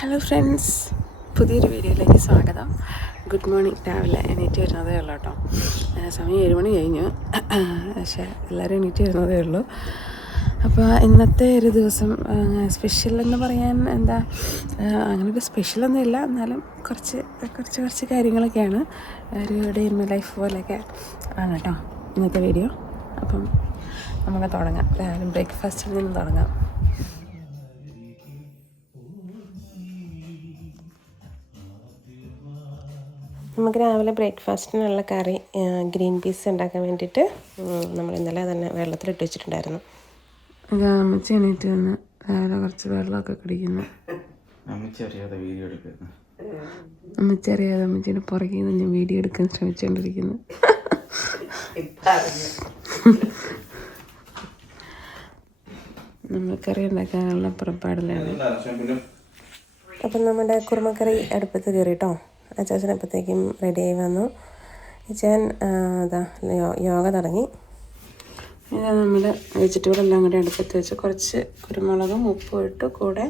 Hello friends പുതിയൊരു വീഡിയോയിലേക്ക് സ്വാഗതം. ഗുഡ് മോർണിംഗ് രാവിലെ എണീറ്റ് വരുന്നതേ ഉള്ളൂ കേട്ടോ. സമയം ഏഴ് മണി കഴിഞ്ഞു. പക്ഷേ എല്ലാവരും എണീറ്റ് വരുന്നതേ ഉള്ളൂ. അപ്പോൾ ഇന്നത്തെ ഒരു ദിവസം സ്പെഷ്യൽ എന്ന് പറയാൻ എന്താ അങ്ങനെ ഒരു സ്പെഷ്യലൊന്നും ഇല്ല. എന്നാലും കുറച്ച് കുറച്ച് കുറച്ച് കാര്യങ്ങളൊക്കെയാണ് ഒരു ഡേ ഇൻ മൈ ലൈഫ് പോലെയൊക്കെ ആണ് കേട്ടോ ഇന്നത്തെ വീഡിയോ അപ്പം നമുക്ക് തുടങ്ങാം. രാവിലെ ബ്രേക്ക്ഫാസ്റ്റിൽ നിന്ന് തുടങ്ങാം. നമുക്ക് രാവിലെ ബ്രേക്ക്ഫാസ്റ്റിനുള്ള കറി ഗ്രീൻ പീസ് ഉണ്ടാക്കാൻ വേണ്ടിയിട്ട് നമ്മൾ ഇന്നലെ തന്നെ വെള്ളത്തിലിട്ട് വെച്ചിട്ടുണ്ടായിരുന്നു. അമ്മച്ചി എണീറ്റ് വന്ന് രാവിലെ കുറച്ച് വെള്ളമൊക്കെ കുടിക്കുന്നു. അമ്മച്ചി അറിയാതെ വീഡിയോ എടുക്കുന്നു. അമ്മച്ചി അറിയാതെ അമ്മച്ചീന്റെ പുറകിൽ നിന്ന് ഞാൻ വീഡിയോ എടുക്കാൻ ശ്രമിച്ചുകൊണ്ടിരിക്കുന്നു. നമ്മൾ കറി ഉണ്ടാക്കാനുള്ള പുറപ്പാടിലാണ്. അപ്പം നമ്മുടെ കുറുമക്കറി അടുപ്പത്ത് കയറി കേട്ടോ. അച്ചാച്ചൻ അപ്പോഴത്തേക്കും ആയി വന്നു അച്ഛൻ അതാ യോഗ തുടങ്ങി. ഇതാ നമ്മൾ വെജിറ്റബിൾ എല്ലാം കൂടി അടുപ്പത്ത് വെച്ച് കുറച്ച് കുരുമുളകും ഉപ്പും ഇട്ട് കൂടെ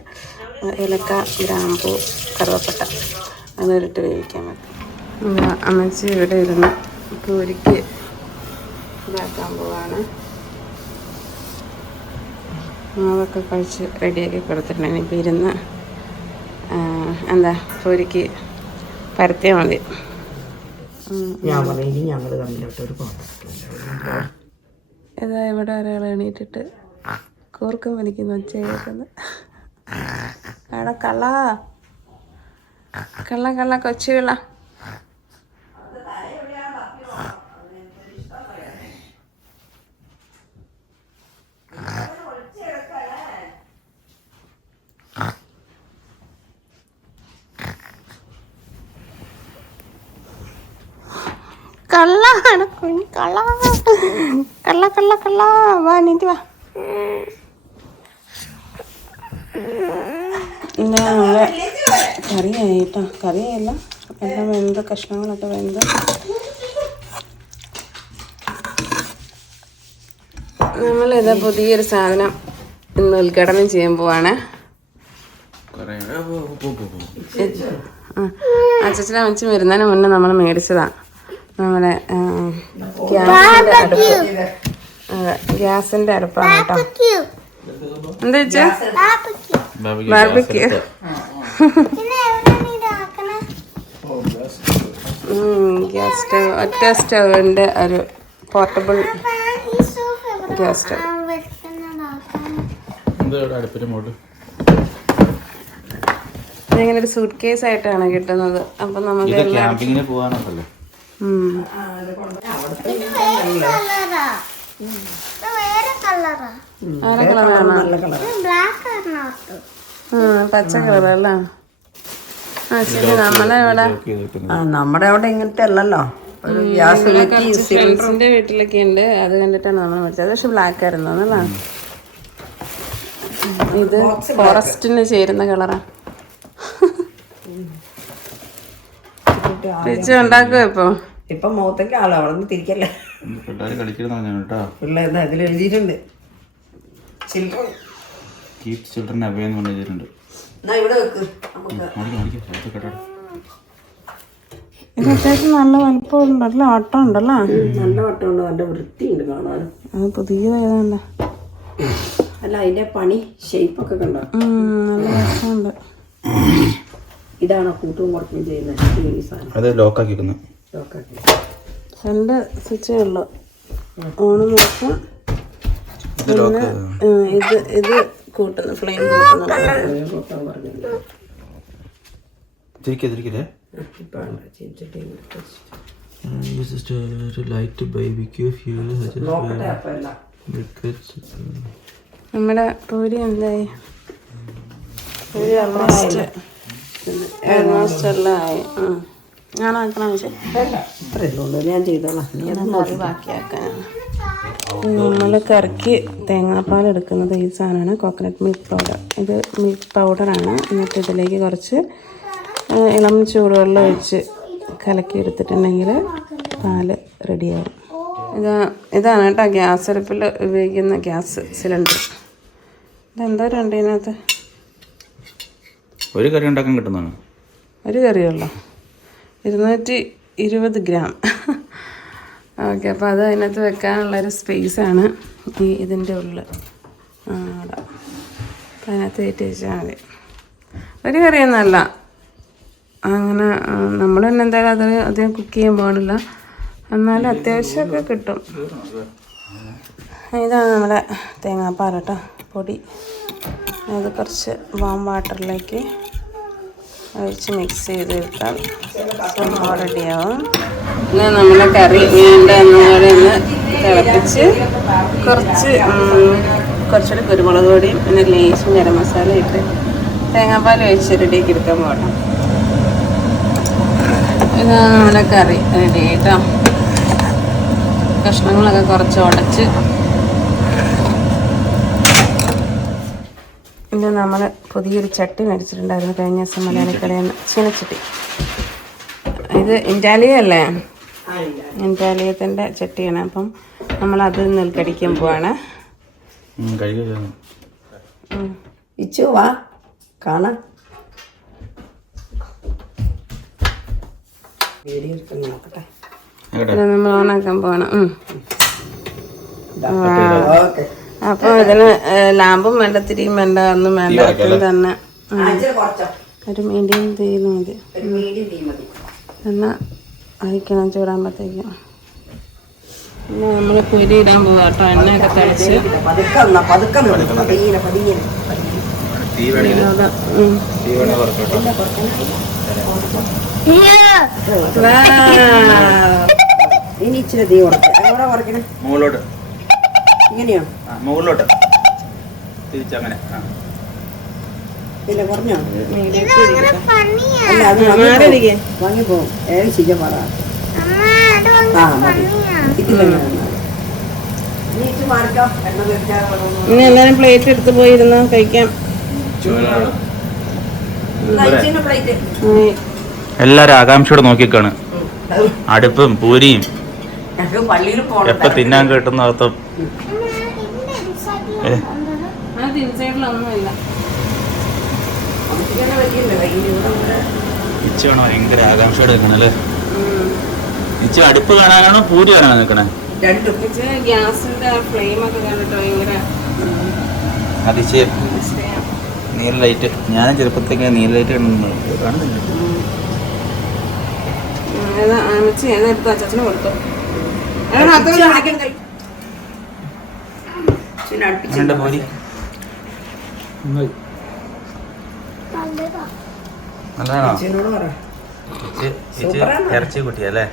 ഏലക്ക ഗ്രാമ്പു കറുവപ്പട്ട ഇട്ട് വേവിക്കാൻ വെക്കും. അമ്മച്ചി ഇവിടെ ഇരുന്ന് പൂരിക്ക് ഇതാക്കാൻ പോവാണ്. മാവൊക്കെ കഴിച്ച് റെഡിയാക്കി കൊടുത്തിട്ടുണ്ട്. ഇനിയിപ്പോൾ ഇരുന്ന് എന്താ പൂരിക്ക് പരത്തിയാൽ മതി. ഞാൻ പറയും ഞങ്ങൾ തമ്മിലോട്ട് ഒരു ഇതാ ഇവിടെ ഒരാൾ എണീറ്റിട്ട് കൂർക്കം വലിക്കുന്ന ഒച്ച കേൾക്കുന്നു. എടാ കള്ള. കള്ള കള്ള കൊച്ചു കള്ള കള്ളാണ്. കുഞ്ഞ് കള്ള. കള്ള കള്ള കള്ള. വാ നീട്ടി വാ. ഇന്ന് നമ്മളെ കറിയായി കേട്ടോ കറിയായില്ല. എല്ലാം വേണ്ട കഷ്ണങ്ങളൊക്കെ വേണ്ട നമ്മൾ ഇതാ പുതിയൊരു സാധനം ഇന്ന് ഉദ്ഘാടനം ചെയ്യാൻ പോവാണ്. കുറേ. അച്ഛനെ അമ്മച്ചി വരുന്നതിന് മുന്നേ നമ്മൾ മേടിച്ചതാ. നമ്മളെ ആ, ഗ്യാസിന്റെ അടുപ്പ്. അതെ ഗ്യാസിന്റെ അടുപ്പാണ് കേട്ടോ. എന്താ വെച്ചാ ഗ്യാസ് സ്റ്റവ് ഒറ്റ സ്റ്റവിന്റെ ഒരു പോർട്ടബിൾ ഗ്യാസ് സ്റ്റവ് ഇതിങ്ങനെ ഒരു സൂട്ട് കേസ് ആയിട്ടാണ് കിട്ടുന്നത്. അപ്പൊ നമുക്ക് ക്യാമ്പിങ്ങിന് പോകാനുണ്ടല്ലോ ആരെ കളറാണ് നല്ല കളർ പച്ച കളറല്ലേ ആ ശരി നമ്മളെ ഇവിടെ നമ്മുടെ അവിടെ ഇങ്ങനത്തെ അല്ലല്ലോ. ഫ്രണ്ട്സിന്റെ വീട്ടിലൊക്കെ ഉണ്ട്. അത് കണ്ടിട്ടാണ് നമ്മൾ മേടിച്ചത് പക്ഷെ ബ്ലാക്ക് ആയിരുന്നു അല്ലേ? ഇത് ഫോറസ്റ്റിന് ചേരുന്ന കളറാ. ഇപ്പൊ? ഇപ്പൊ മുഖത്തേക്ക് ആളോ അവിടെ നിന്ന് തിരിക്കല്ലേ? പിള്ളേർ കളിക്കണം പറഞ്ഞു കേട്ടോ. പിള്ളേർ അതിൽ എഴുതിയിട്ടുണ്ട്. ചിൽഡ്രൻ കീപ് ചിൽഡ്രൻ അവേ എന്ന് എന്നാ ഇവിടെ വെക്ക്. നല്ല വലുപ്പം ഉണ്ടല്ലോ ഓട്ടം ഉണ്ടല്ലോ നല്ല വട്ടമുണ്ട്. നല്ല വൃത്തിയുണ്ട് കാണാൻ. അത് വേദന അല്ല അതിന്റെ പണി ഷേപ്പൊക്കെ കണ്ടോ? നല്ല രസമുണ്ട് ഇതാണോ കൂട്ടും കുറച്ചും ചെയ്യുന്നത് ഈ സാധനം? അത് ലോക്കാക്കി. രണ്ട് സ്വിച്ചേ ഉള്ളു. ഓൺ നോക്കാം. ഇത് ലോക്ക്. ഇത് ഇത് കൂട്ടുന്നു ഫ്ലെയിം കൂട്ടുന്നു. തിരിക്കല്ലേ This to light barbecue fuel. നമ്മുടെ പൂരി എന്തായി? പൂരി ഓൾമോസ്റ്റ് ഓൾമോസ്റ്റ് എല്ലാം ആയി. ഞാൻ ആക്കണം പക്ഷേ വേണ്ട അത്രയല്ലേ ഞാൻ ചെയ്തോളാം. നീ അത് കറി ബാക്കിയാക്കാനാണ് നമ്മൾ കറിക്ക് തേങ്ങാപ്പാൽ എടുക്കുന്നത് ഈ സാധനമാണ്. കോക്കനട്ട് മിൽക്ക് പൗഡർ ഇത് മിൽക്ക് പൗഡറാണ് എന്നിട്ട് ഇതിലേക്ക് കുറച്ച് ഇളം ചൂടുവെള്ളം ഒഴിച്ച് കലക്കി എടുത്തിട്ടുണ്ടെങ്കിൽ പാൽ റെഡിയാവും. ഇതാ ഇതാണ് കേട്ടോ ഗ്യാസ് അടുപ്പിൽ ഉപയോഗിക്കുന്ന ഗ്യാസ് സിലിണ്ടർ. ഇതെന്തോ രണ്ടിനകത്ത്? ഒരു കറി ഉണ്ടാക്കാൻ കിട്ടുന്നതാണ്. ഒരു കറിയുള്ള. ഇരുന്നൂറ്റി ഇരുപത് ഗ്രാം. ഓക്കെ അപ്പോൾ അത് അതിനകത്ത് വെക്കാനുള്ളൊരു സ്പേസാണ് ഈ ഇതിന്റെ ഉള്ളിൽ അവിടെ അപ്പം അതിനകത്ത് കയറ്റി വെച്ചാൽ മതി. ഒരു കറിയൊന്നുമല്ല അങ്ങനെ നമ്മൾ തന്നെ എന്തായാലും അത് അധികം കുക്ക് ചെയ്യാൻ പോകണില്ല എന്നാലും അത്യാവശ്യമൊക്കെ കിട്ടും. ഇതാണ് നമ്മുടെ തേങ്ങാപ്പാൽ പൊടി. അത് കുറച്ച് വാം വാട്ടറിലേക്ക് ഒഴിച്ച് മിക്സ് ചെയ്തെടുത്താൽ സംഭവം റെഡിയാവും പിന്നെ നമ്മുടെ കറി വേണ്ട എന്നപോലെ ഒന്ന് തിളപ്പിച്ച് കുറച്ച് കുറച്ചുകൂടി കുരുമുളക് പൊടിയും പിന്നെ ലേശം ഗരം മസാല ഇട്ട് തേങ്ങാപ്പാൽ ഒഴിച്ച് റെഡിയാക്കി എടുക്കാൻ പോകണം ഇതാണ് നമ്മുടെ കറി റെഡി കേട്ടോ കഷ്ണങ്ങളൊക്കെ കുറച്ച് ഉടച്ച് നമ്മൾ പുതിയൊരു ചട്ടി മേടിച്ചിട്ടുണ്ടായിരുന്നു കഴിഞ്ഞ ദിവസം മലയാളിക്കടയിൽ നിന്ന്. ചീനച്ചട്ടി. ഇത് ഇന്റാലിയ അല്ലേ? ഇന്റാലിയത്തിന്റെ ചട്ടിയാണ്. അപ്പം നമ്മൾ അത് നെൽക്കടിക്കാൻ പോവാണ്. ഇച്ചു വാ. കാണാം. നമ്മൾ ഓണാക്കാൻ പോവാണ്. ഉം. ഓക്കെ. അപ്പോൾ ഇതിന് ലാമ്പും വേണ്ട തിരിയും വേണ്ട ഒന്നും വേണ്ട ഇത് തന്നെ. ഒരു മീഡിയം തീയിൽ മതി. എന്നാൽ അയക്കണം ചൂടാകുമ്പോഴത്തേക്കും പിന്നെ നമ്മൾ കുരി ഇടാൻ പോകാം കേട്ടോ എണ്ണയൊക്കെ തളിച്ച്. ഇനി ഇച്ചിരി തീ കുറച്ച്. എവിടെ കുറയ്ക്കണേ? മുകളിലോട്ട് ഇങ്ങനെയോ? മുകളിലോട്ട്. തിരിച്ചങ്ങനെ. ആ. കുറഞ്ഞോ. അല്ല അത് ഏഴ് ശിജ പറ. ആ മതി. ഇനി എല്ലാവരും പ്ലേറ്റ് എടുത്ത് പോയിരുന്ന് കഴിക്കാം. എല്ലാരും ആകാംക്ഷയോടെ നോക്കിക്കാണ്. അടുപ്പും പൂരിയും. എപ്പ തിന്നാൻ കിട്ടുന്ന അർത്ഥം ഇച്ചാണോ ഭയങ്കര ആകാംക്ഷയോടെ നിൽക്കണല്ലേ ഇച്ച അടുപ്പ് കാണാനാണോ? പൂരി കാണാൻ നിൽക്കണേ അതിശയം നീല ലൈറ്റ്. ഞാൻ ചെറുപ്പത്തേക്ക് നീല ലൈറ്റ് കാണുന്നില്ല. അച്ഛന് കൊടുത്തു. അത്ര വിളിക്കണ്ട. പിന്നെ അടുപ്പിച്ച് എങ്ങനെയുണ്ട് പൂരി നല്ലതാണോ? ഇറച്ചി കുട്ടിയല്ലേ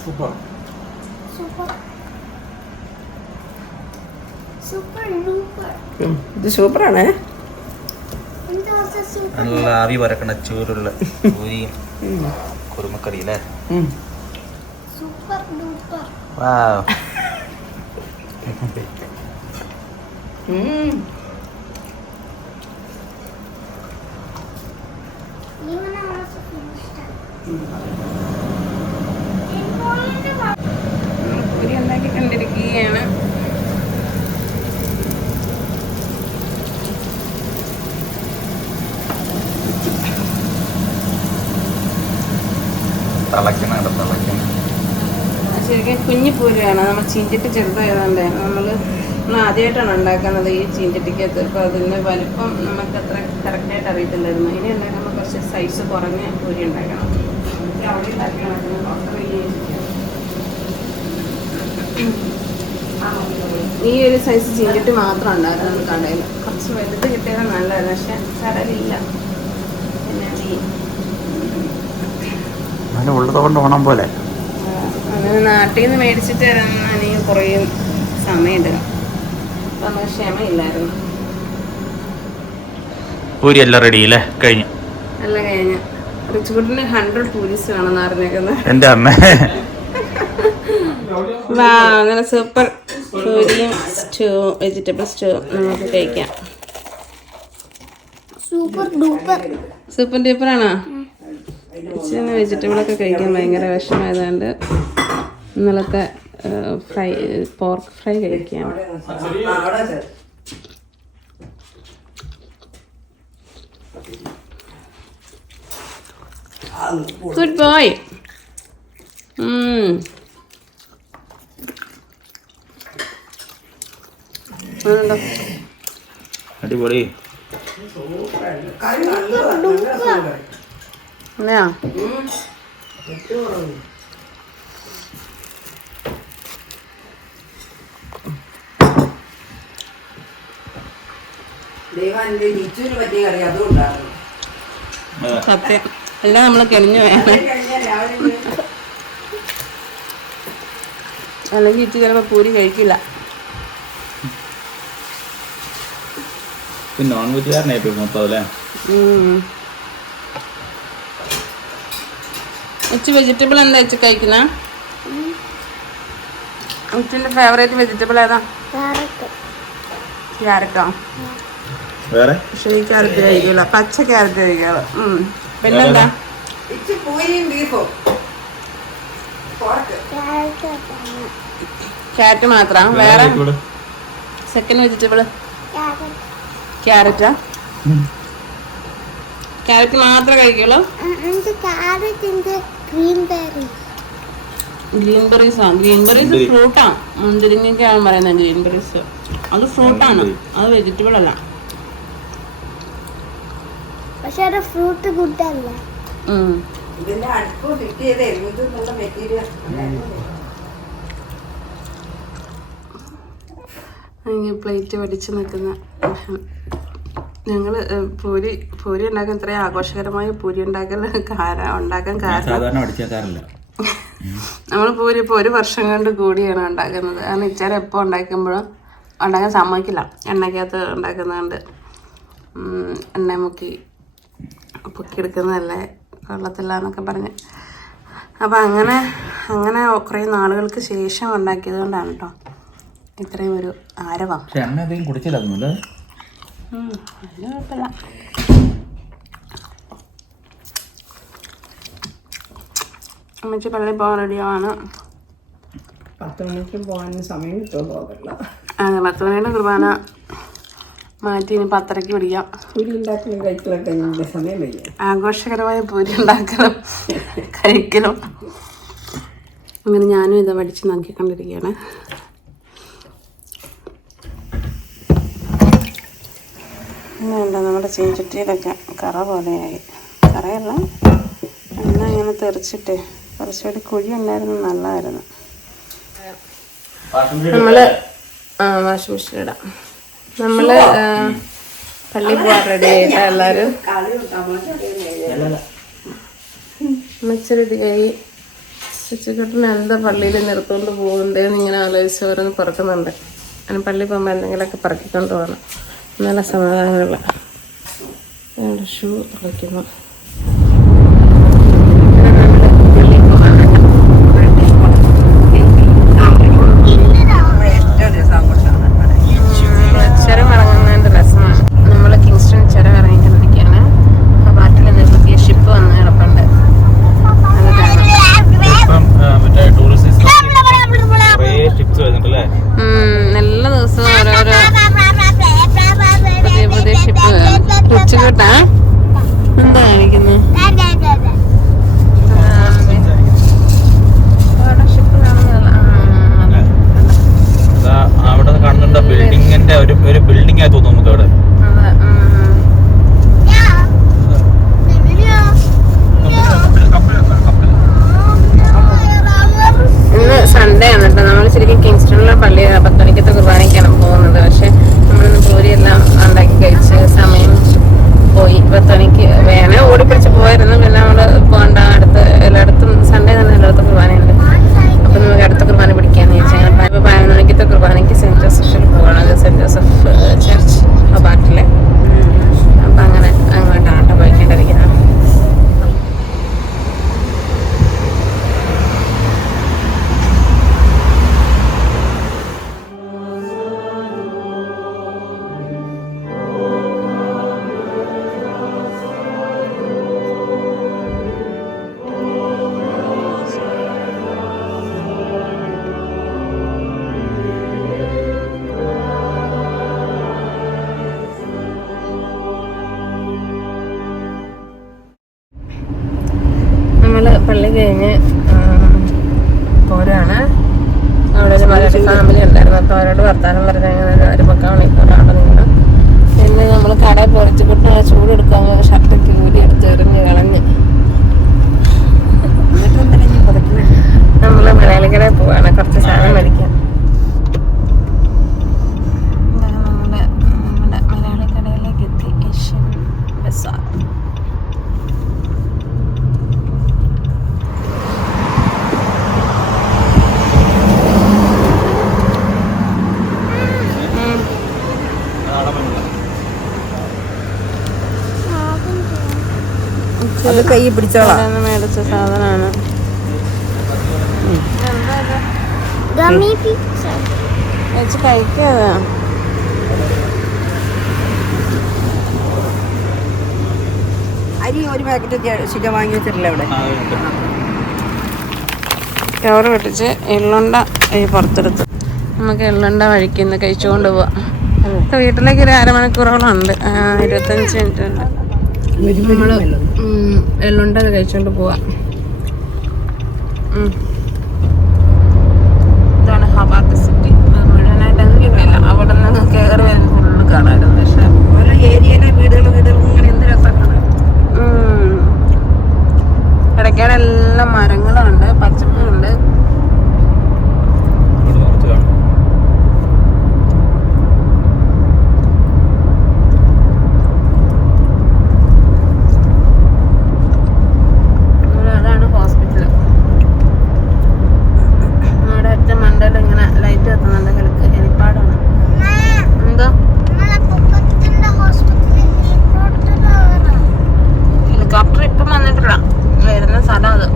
സൂപ്പർ. ഇത് സൂപ്പറാണേ. നല്ല ആവി വരക്കണ ചൂരുള്ള പൂരിയും കുറുമക്കറി അല്ലേ? വാവ്. പൂരി ഉണ്ടാക്കി കണ്ടിരിക്കുകയാണ്. തിളയ്ക്കണ തിളയ്ക്കണ. ശരിക്കും കുഞ്ഞു പൂരിയാണ് നമ്മൾ ചീഞ്ചട്ടി ചെറുതായതുകൊണ്ട് നമ്മൾ നമ്മൾ ആദ്യമായിട്ടാണ് ഉണ്ടാക്കുന്നത് ഈ ചീഞ്ചട്ടിക്കകത്ത്. അപ്പോൾ അതിന്റെ വലിപ്പം നമുക്ക് അത്ര കറക്റ്റായിട്ട് അറിയത്തില്ലായിരുന്നു. ഇനി ഉണ്ടാക്കുമ്പോൾ കുറച്ച് സൈസ് കുറഞ്ഞ പൂരി ഉണ്ടാക്കണം. അവിടെ ഉണ്ടാക്കണം. ഈ ഒരു സൈസ് ചീഞ്ചട്ടി മാത്രം ഉണ്ടായിരുന്നു കടയിൽ. കുറച്ച് വലുത് കിട്ടിയത് നല്ലതായിരുന്നു. പക്ഷെ കടലില്ല. പിന്നെ ഉള്ളത് ഉള്ളതുകൊണ്ട് ഓണം പോലെ. അങ്ങനെ നാട്ടിൽ നിന്ന് മേടിച്ചിട്ട് തരാനാണെങ്കിൽ കുറേ സമയം എടുക്കും അപ്പം നമുക്ക് ക്ഷമയില്ലായിരുന്നു. പൂരി എല്ലാം റെഡി അല്ലേ? കഴിഞ്ഞു. അല്ല കഴിഞ്ഞ. റിച്ചുകുട്ടിന് ഹൺഡ്രഡ് പൂരീസ് വേണമെന്ന് അറിഞ്ഞേക്കുന്നത്. എന്റെ അമ്മ. വാ അങ്ങനെ സൂപ്പർ പൂരിയും സ്റ്റൂ വെജിറ്റബിൾ സ്റ്റൂ നമുക്ക് കഴിക്കാം. സൂപ്പർ ഡൂപ്പർ സൂപ്പർ ഡീപ്പറാണോ വെജിറ്റബിളൊക്കെ കഴിക്കാൻ ഭയങ്കര വിഷമമായതുകൊണ്ട് ഇന്നലത്തെ ഫ്രൈ പോർക്ക് ഫ്രൈ. ആ, ഗുഡ് ബോയ്. അടിപൊളി കറി നല്ലതാ, നല്ല രസമുണ്ട്. അതെയാ Ja. സത്യം. എല്ലാം നമ്മൾ കെളിഞ്ഞു വേണം അല്ലെങ്കിൽ ഇച്ചിരി ചിലപ്പോ പൂരി കഴിക്കില്ല. നോൺ വെജുകാരനായി മൊത്തം അല്ലേ ഉച്ച വെജിറ്റബിൾ എന്താ വെച്ച് കഴിക്കുന്ന? ഉച്ചിന്റെ ഫേവറേറ്റ് വെജിറ്റബിൾ ഏതാ? ക്യാരറ്റോ. വേറെ? പക്ഷേ ഈ ക്യാരറ്റ് കഴിക്കില്ല പച്ച ക്യാരറ്റ് കഴിക്കാറ്. ഉം. പിന്നെന്താ? ക്യാരറ്റ് മാത്രം. വേറെ സെക്കൻഡ് വെജിറ്റബിൾ ക്യാരറ്റാ. ക്യാരറ്റ്. മാത്രമേ കഴിക്കുള്ളൂ? ഗ്രീൻ ബെറി ഗ്രീൻ ബെറീസ് ആ ഗ്രീൻ ബെറീസ് മുന്തിരി. ഫ്രൂട്ടാ മുന്തിരിങ്ങൊക്കെയാണ് പറയുന്നത് ഗ്രീൻ ബെറീസ് അത് ഫ്രൂട്ടാണ് അത് വെജിറ്റബിൾ അല്ല. പക്ഷെ അത് ഫ്രൂട്ട് ഗുഡ് അല്ല. ഉം. ഇതിന്റെ അടുപ്പ് ഫിറ്റ് ചെയ്ത് എന്ത് നല്ല മെറ്റീരിയൽ പ്ലേറ്റ് പഠിച്ചു നിൽക്കുന്ന ഞങ്ങൾ പൂരി പൂരി ഉണ്ടാക്കാൻ ഇത്രയും ആഘോഷകരമായ പൂരി ഉണ്ടാക്കൽ കാരണം ഉണ്ടാക്കാൻ കാരണം നമ്മൾ പൂരി ഇപ്പോൾ ഒരു വർഷം കൊണ്ട് കൂടിയാണ് ഉണ്ടാക്കുന്നത്. കാരണം ഇച്ചാരം എപ്പോൾ ഉണ്ടാക്കുമ്പോഴും ഉണ്ടാക്കാൻ സമ്മതിക്കില്ല. എണ്ണയ്ക്കകത്ത് ഉണ്ടാക്കുന്നതുകൊണ്ട് എണ്ണ മുക്കി പൊക്കിയെടുക്കുന്നതല്ലേ കൊള്ളത്തില്ല എന്നൊക്കെ പറഞ്ഞ്. അപ്പോൾ അങ്ങനെ അങ്ങനെ കുറേ നാളുകൾക്ക് ശേഷം ഉണ്ടാക്കിയത് കൊണ്ടാണ് കേട്ടോ ഇത്രയും ഒരു ആരവം. പക്ഷെ എണ്ണ അധികം കുടിച്ചില്ല വലിയ കുഴപ്പമില്ല. അമ്മച്ചി പള്ളി പോകാൻ റെഡിയാണ്. പത്ത് മണിക്ക് പോകാൻ സമയം കിട്ടുമോ പോകല്ല അതെ പത്ത് മണിയുടെ കുർബാന മാറ്റി ഇനി പത്തരയ്ക്ക് പിടിക്കാം. പൂരി ഉണ്ടാക്കലും കഴിക്കലും എന്റെ സമയം വയ്യ. ആഘോഷകരമായ പൂരി ഉണ്ടാക്കലും കഴിക്കലും അങ്ങനെ ഞാനും ഇത് പഠിച്ച് നോക്കിക്കൊണ്ടിരിക്കുകയാണ്. ഇന്നുണ്ട് നമ്മുടെ ചീഞ്ചുട്ടിയിലൊക്കെ കറ പോലെയായി. കറയല്ല എണ്ണ ഇങ്ങനെ തെറിച്ചിട്ട് കുറച്ചുകൂടി കുഴി ഉണ്ടായിരുന്നു നല്ലതായിരുന്നു. നമ്മൾ ആ വാഷിംഗ് മെഷീൻ ഇടാം. നമ്മൾ പള്ളി പോവാൻ റെഡി ആയിട്ടാ എല്ലാരും? റെഡി ആയി ഉച്ചക്കെട്ടിന് എന്താ പള്ളിയിൽ നിർത്തുകൊണ്ട് പോകുന്നതെന്ന് ഇങ്ങനെ ആലോചിച്ചവരൊന്ന് പറക്കുന്നുണ്ട്. അങ്ങനെ പള്ളി പോകുമ്പോൾ എന്തെങ്കിലുമൊക്കെ പറക്കിക്കൊണ്ട് പോകണം. നല്ല സമാധാനമുള്ള ഷൂ തുറയ്ക്കുന്നു കഴിഞ്ഞ് പോരാണ്. അവിടെ ഒരു മലയാളി ഫാമിലി ഉണ്ടായിരുന്നു. അപ്പോൾ അവരോട് വർത്താനം പറഞ്ഞു ഒരു പക്ക മണിക്കൂറാണ് നിങ്ങൾ പിന്നെ നമ്മൾ കട പൊറിച്ച് കിട്ടും ആ ചൂടെടുക്കാൻ ഷർട്ട് കൂലി എടുത്ത് എറിഞ്ഞ് കളഞ്ഞ്. നമ്മൾ മലയാളികളെ പോവാണ്. കുറച്ച് സാധനം മേടിക്കാൻ കൈ പിടിച്ചോളാം. മേടിച്ച സാധനമാണ്. വെച്ച് കഴിക്കാതെ. അരി ഒരു പാക്കറ്റ് ശിജ വാങ്ങി വെച്ചിട്ടില്ല ഇവിടെ കവറ് പൊട്ടിച്ച് എള്ളുണ്ട ഈ പുറത്തെടുത്ത്. നമുക്ക് എള്ളുണ്ട വഴിക്ക് ഇന്ന് കഴിച്ചുകൊണ്ട് പോവാം. വീട്ടിലേക്ക് ഒരു അരമണിക്കൂറോളം ഉണ്ട്. ഇരുപത്തഞ്ച് മിനിറ്റ് ഉണ്ട്. നമ്മൾ ഉം, എള്ളുണ്ട അത് കഴിച്ചുകൊണ്ട് പോവാം. ഇതാണ് ഹബാർട്ട് സിറ്റി. അത് മുഴുവനായിട്ട് എനിക്കില്ല അവിടെ നിന്ന് കയറി വരുന്ന ഫുള്ള് കാണാമായിരുന്നു പക്ഷെ. ഓരോ ഏരിയയിലെ വീടുകളും ഇങ്ങനെ എന്ത് രസമാണ് മരങ്ങളുണ്ട് പച്ചപ്പുണ്ട് ഇവിടെ അതാണ് ഹോസ്പിറ്റൽ നമ്മുടെ ഒറ്റ മണ്ടയിൽ ഇങ്ങനെ ലൈറ്റ് കത്തുന്നുണ്ട് കിഴക്ക് ഹെലിപ്പാടാണ് എന്തോ നമ്മളെ പൊക്കത്തിന്റെ ഹോസ്പിറ്റലിൽ ഹെലികോപ്റ്റർ ഹെലികോപ്റ്റർ ഇപ്പം വന്നിട്ടില്ല വരുന്ന സ്ഥലം അത്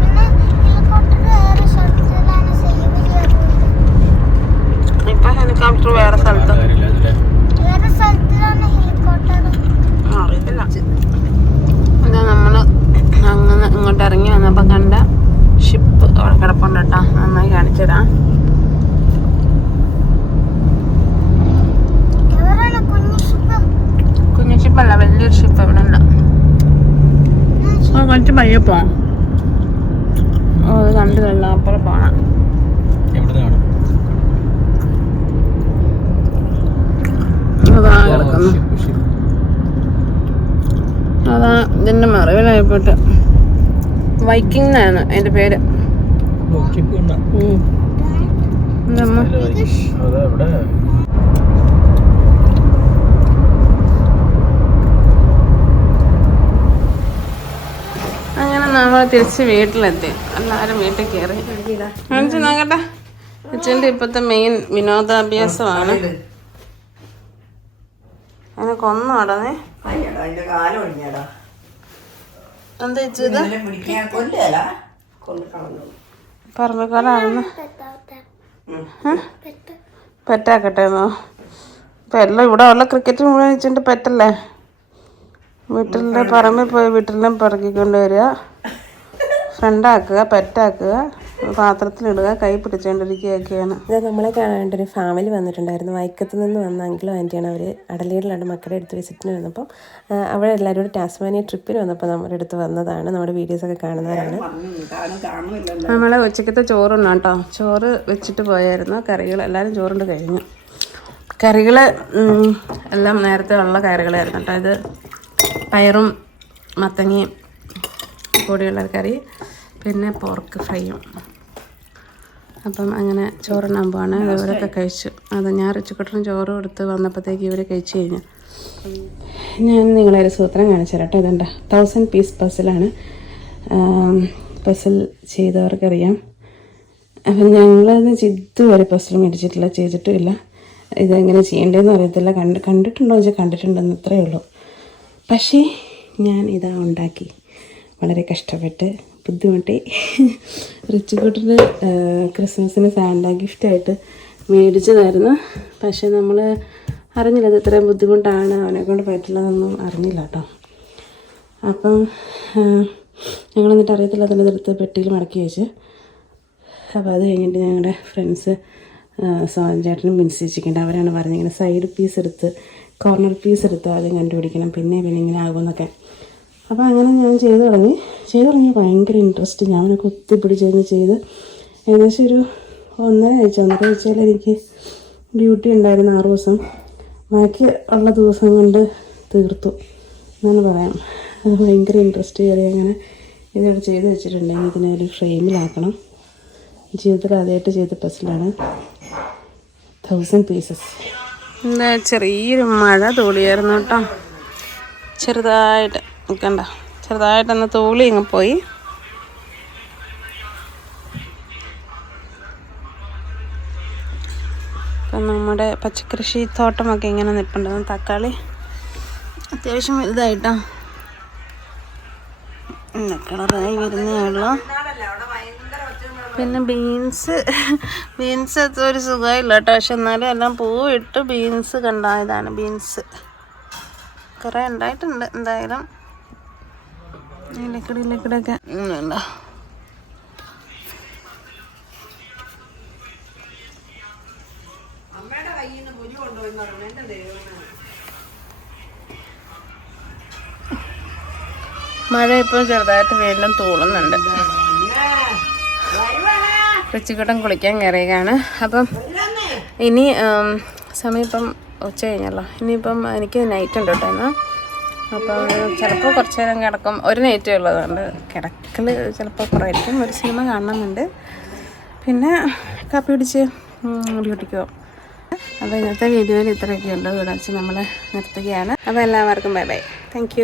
പിന്നെ ഹെലികോപ്റ്റർ വേറെ സ്ഥലത്തിലാണ് സേവ് ചെയ്യുന്നത് ഇപ്പൊ ഹെലികോപ്റ്റർ വേറെ സ്ഥലത്ത് വേറെ സ്ഥലത്തിലാണ് ഹെലികോപ്റ്റർ അറിയത്തില്ല ഇതാ നമ്മൾ അങ്ങനെ ഇങ്ങോട്ട് ഇറങ്ങി വന്നപ്പോ കണ്ട ഷിപ്പ് അവിടെ കിടപ്പുണ്ട് കേട്ടോ നന്നായി കാണിച്ചിടാം എവരാണ് കുഞ്ഞു സുഖം കുഞ്ഞു ഷിപ്പല്ല വലിയൊരു ഷിപ്പ് ഇവിടെ ഉണ്ട് ആ കുറച്ച് പയ്യെ പോവാം ഓ അത് കണ്ടില്ല അപ്പുറം പോണം അതാ കിടക്കുന്നു അതാ ഇതിന്റെ മറവിലായിപ്പോട്ട്. വൈക്കിംഗ് എന്നാണ് അതിന്റെ പേര്. അങ്ങനെ നമ്മൾ തിരിച്ച് വീട്ടിലെത്തി. എല്ലാവരും വീട്ടിൽ കയറി കാണിച്ചു നോക്കട്ടെ. അച്ഛന്റെ ഇപ്പോഴത്തെ മെയിൻ വിനോദാഭ്യാസമാണ്. അതിനെ അയ്യടാ അതിന്റെ കാലം ഒടിഞ്ഞടാ എന്താ ചേച്ചി ഇത് ഇന്നലെ പിടിക്കാൻ കൊല്ലല്ല കൊണ്ട് കളഞ്ഞു പറമ്പക്കാരാണെന്ന് പെത്താത്ത ഉം. പെത്ത പെറ്റാക്കട്ടെ എന്നോ ഇപ്പം എല്ലാം ഇവിടെ ഉള്ള ക്രിക്കറ്റ് മുഴുവൻ വെച്ചിട്ട് പെറ്റല്ലേ? വീട്ടിലെ പറമ്പിൽ പോയി വീട്ടിലും പിറക്കിക്കൊണ്ട് വരിക. ഫ്രണ്ടാക്കുക പെറ്റാക്കുക പാത്രത്തിലിടുക കൈ പിടിച്ചുകൊണ്ടിരിക്കുകയൊക്കെയാണ് ഇത് നമ്മളെ കാണേണ്ട ഒരു ഫാമിലി വന്നിട്ടുണ്ടായിരുന്നു. വൈക്കത്ത് നിന്ന് വന്ന അങ്കിളും ആന്റിയാണ് അവർ അടലീടിലാണ് മക്കളെ അടുത്ത് വിസിറ്റിന് വന്നപ്പോൾ അവിടെ എല്ലാവരും കൂടി ടാസ്മാനിയ ട്രിപ്പിന് വന്നപ്പോൾ നമ്മുടെ അടുത്ത് വന്നതാണ്. നമ്മുടെ വീഡിയോസൊക്കെ കാണുന്നവരാണ്. പറഞ്ഞു കാണും കാണുന്നില്ലല്ലോ നമ്മളെ ഉച്ചക്കത്തെ ചോറുണ്ട് കേട്ടോ. ചോറ് വെച്ചിട്ട് പോയായിരുന്നു. കറികൾ എല്ലാവരും ചോറുണ്ട് കഴിഞ്ഞു. കറികൾ എല്ലാം നേരത്തെ ഉള്ള കറികളായിരുന്നു കേട്ടോ. ഇത് പയറും മത്തങ്ങയും കൂടിയുള്ള കറി പിന്നെ പോർക്ക് ഫ്രൈയും. അപ്പം അങ്ങനെ ചോറുണ്ണാൻ പോവാണ് അവരൊക്കെ ഇവരൊക്കെ കഴിച്ചു. അത് ഞാൻ റിച്ചുക്കുട്ടനും ചോറ് കൊടുത്ത് വന്നപ്പോഴത്തേക്ക് ഇവർ കഴിച്ചു കഴിഞ്ഞു. ഞാൻ നിങ്ങളെ ഒരു സൂത്രം കാണിച്ചു തരാം കേട്ടോ. ഇതുണ്ട്. തൗസൻഡ് പീസ് പസിലാണ് പസിൽ ചെയ്തവർക്കറിയാം. അപ്പം ഞങ്ങളത് ഇതുവരെ പസിൽ മേടിച്ചിട്ടില്ല ചെയ്തിട്ടുമില്ല. ഇതെങ്ങനെ ചെയ്യേണ്ടതെന്ന് അറിയത്തില്ല. കണ്ട് കണ്ടിട്ടുണ്ടോ വെച്ചാൽ കണ്ടിട്ടുണ്ടെന്ന് അത്രയേ ഉള്ളൂ. പക്ഷേ ഞാൻ ഇതാ ഉണ്ടാക്കി. വളരെ കഷ്ടപ്പെട്ട് ബുദ്ധിമുട്ടി. റിച്ചുകൂട്ടിന് ക്രിസ്മസിന് സാന്റ ഗിഫ്റ്റായിട്ട് മേടിച്ചതായിരുന്നു. പക്ഷേ നമ്മൾ അറിഞ്ഞില്ല അത് ഇത്രയും ബുദ്ധിമുട്ടാണ് അവനെ കൊണ്ട് പറ്റില്ലെന്നൊന്നും അറിഞ്ഞില്ല കേട്ടോ. അപ്പം ഞങ്ങൾ എന്നിട്ട് അറിയത്തില്ല അതിന്റെ എടുത്ത് പെട്ടിയിൽ മടക്കി വെച്ച്. അപ്പോൾ അത് കഴിഞ്ഞിട്ട് ഞങ്ങളുടെ ഫ്രണ്ട്സ് സോൻ ചേട്ടനും മിൻസി ചിക്കന്റെ അവരാണ് പറഞ്ഞിങ്ങനെ സൈഡ് പീസ് എടുത്ത് കോർണർ പീസ് എടുത്ത് ആദ്യം കണ്ടുപിടിക്കണം പിന്നെ പിന്നെ ഇങ്ങനെ ആകുമെന്നൊക്കെ അപ്പോൾ അങ്ങനെ ഞാൻ ചെയ്തു തുടങ്ങി. ചെയ്തു തുടങ്ങി ഭയങ്കര ഇൻട്രസ്റ്റ് ഞാൻ അവനെ കുത്തിപ്പിടിച്ചിരുന്ന് ചെയ്ത് ഏകദേശം ഒരു ഒന്നര ആഴ്ച ഒന്നര ആഴ്ചയിൽ എനിക്ക് ഡ്യൂട്ടി ഉണ്ടായിരുന്ന ആറ് ദിവസം ബാക്കി ഉള്ള ദിവസം കൊണ്ട് തീർത്തു എന്നാണ് പറയാം. അത് ഭയങ്കര ഇൻട്രസ്റ്റ് കയറി അങ്ങനെ ഇതിവിടെ ചെയ്ത് വെച്ചിട്ടുണ്ടെങ്കിൽ ഇതിനെ ഒരു ഫ്രെയിമിലാക്കണം. ജീവിതത്തിൽ ആദ്യമായിട്ട് ചെയ്ത പസിലാണ് തൗസൻഡ് പീസസ് എന്താ ചെറിയൊരു മഴ തോളിയായിരുന്നു കേട്ടോ. ചെറുതായിട്ട്. നിൽക്കണ്ട. ചെറുതായിട്ടൊന്ന് തൂളി ഇങ്ങ് പോയി. ഇപ്പം നമ്മുടെ പച്ചക്കൃഷി തോട്ടമൊക്കെ ഇങ്ങനെ നിൽപ്പുണ്ട് തക്കാളി അത്യാവശ്യം വലുതായിട്ടോ. കളറായി വരുന്നേ ഉള്ളൂ. പിന്നെ ബീൻസ് ബീൻസ് ഒരു സുഖമില്ല കേട്ടോ. പക്ഷെ എന്നാലും എല്ലാം പൂവിട്ട് ബീൻസ് കണ്ടായതാണ് ബീൻസ്. കുറേ ഉണ്ടായിട്ടുണ്ട് എന്തായാലും. ഇലക്കടി ഇലക്കടൊക്കെ മഴ ഇപ്പോൾ ചെറുതായിട്ട് വീണ്ടും തൂളുന്നുണ്ട്. റിച്ചിക്കുട്ടൻ കുളിക്കാൻ കയറിയാണ് അപ്പം ഇനി സമയം ഇപ്പം ഉച്ച കഴിഞ്ഞല്ലോ. ഇനിയിപ്പം എനിക്ക് നൈറ്റ് ഉണ്ട് കേട്ടോ ഇന്ന്. അപ്പം ചിലപ്പോൾ കുറച്ച് നേരം കിടക്കും. ഒരു നൈറ്റേ ഉള്ളതുകൊണ്ട് കിടക്കൽ ചിലപ്പോൾ കുറവായിരിക്കും ഒരു സിനിമ കാണണമെന്നുണ്ട്. പിന്നെ കാപ്പി പിടിച്ച് ഡ്യൂട്ടിക്ക് പോകും അപ്പോൾ ഇന്നത്തെ വീഡിയോയിൽ ഇത്രയൊക്കെ ഉള്ളൂ ഇവിടെ വെച്ച് നമ്മൾ നിർത്തുകയാണ്. അപ്പോൾ എല്ലാവർക്കും ബൈ ബൈ താങ്ക്